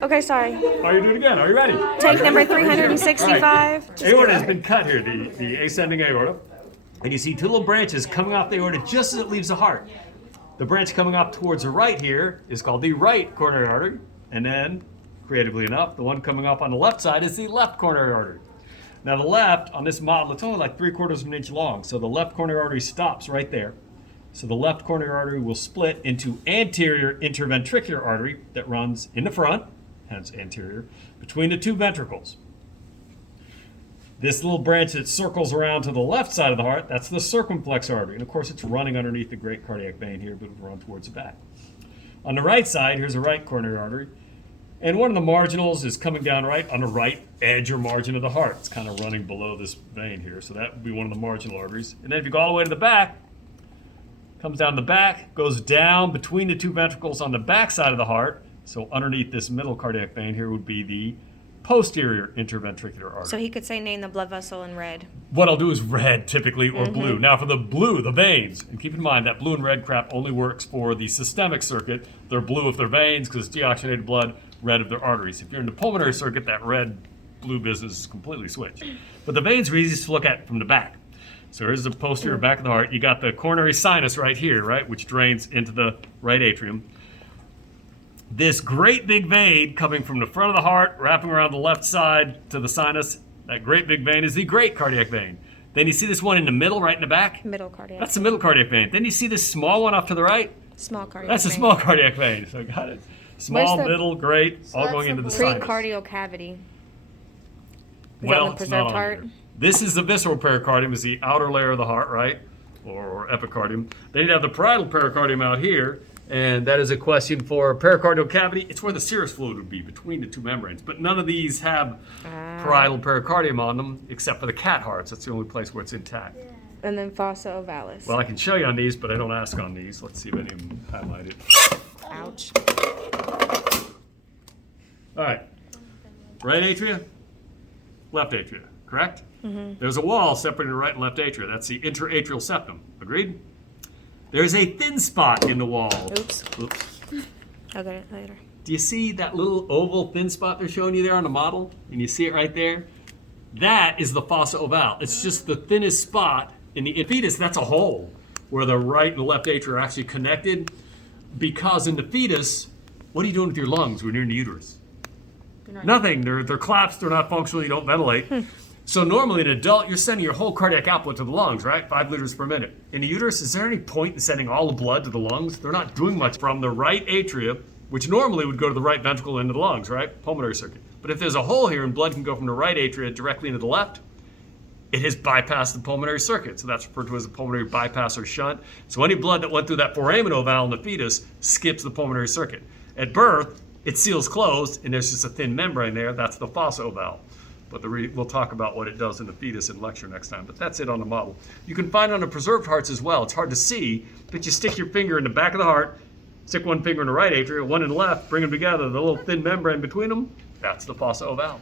Okay, sorry. Are you doing it again? Are you ready? Take number 365. Right. Aorta has been cut here, the ascending aorta. And you see two little branches coming off the aorta just as it leaves the heart. The branch coming off towards the right here is called the right coronary artery. And then, creatively enough, the one coming off on the left side is the left coronary artery. Now the left, on this model, it's only like 3/4 of an inch long. So the left coronary artery stops right there. So the left coronary artery will split into anterior interventricular artery that runs in the front, hence anterior, between the two ventricles. This little branch that circles around to the left side of the heart, that's the circumflex artery. And of course it's running underneath the great cardiac vein here, but it'll run towards the back. On the right side, here's a right coronary artery. And one of the marginals is coming down right on the right edge or margin of the heart. It's kind of running below this vein here. So that would be one of the marginal arteries. And then if you go all the way to the back, comes down the back, goes down between the two ventricles on the back side of the heart. So underneath this middle cardiac vein here would be the posterior interventricular artery. So he could say name the blood vessel in red. What I'll do is red typically or blue. Now for the blue, the veins, and keep in mind that blue and red crap only works for the systemic circuit. They're blue if they're veins because it's deoxygenated blood, red if they're arteries. If you're in the pulmonary circuit, that red-blue business is completely switched. But the veins are easiest to look at from the back. So here's the posterior back of the heart. You got the coronary sinus right here, right, which drains into the right atrium. This great big vein coming from the front of the heart, wrapping around the left side to the sinus, that great big vein is the great cardiac vein. Then you see this one in the middle, right in the back? Middle cardiac. That's the middle cardiac vein. Then you see this small one off to the right? Small cardiac That's vein. a small cardiac vein. So got it. Small, middle, great, all going into the sinus. Precardial cavity. Is Well, that the it's not preserved on heart? here. This is the visceral pericardium, is the outer layer of the heart, right? Or epicardium. Then you have the parietal pericardium out here, and that is a question for pericardial cavity. It's where the serous fluid would be, between the two membranes. But none of these have parietal pericardium on them, except for the cat hearts. That's the only place where it's intact. And then fossa ovalis. Well, I can show you on these, but I don't ask on these. Let's see if any of them highlighted. Ouch. All right. Right atria, left atria, correct? There's a wall separating the right and left atria. That's the interatrial septum. Agreed? There's a thin spot in the wall. Oops. I'll get it later. Do you see that little oval thin spot they're showing you there on the model? And you see it right there? That is the fossa ovale. It's just the thinnest spot in the fetus. That's a hole where the right and the left atria are actually connected. Because in the fetus, what are you doing with your lungs when you're in the uterus? Nothing. They're collapsed. They're not functional. You don't ventilate. So normally in an adult, you're sending your whole cardiac output to the lungs, right? 5 liters per minute. In the uterus, is there any point in sending all the blood to the lungs? They're not doing much from the right atria, which normally would go to the right ventricle into the lungs, right? Pulmonary circuit. But if there's a hole here and blood can go from the right atria directly into the left, it has bypassed the pulmonary circuit. So that's referred to as a pulmonary bypass or shunt. So any blood that went through that foramen ovale in the fetus skips the pulmonary circuit. At birth, it seals closed, and there's just a thin membrane there. That's the fossa ovale. But we'll talk about what it does in the fetus in lecture next time. But that's it on the model. You can find it on the preserved hearts as well. It's hard to see, but you stick your finger in the back of the heart, stick one finger in the right atria, one in the left, bring them together, the little thin membrane between them, that's the fossa ovale.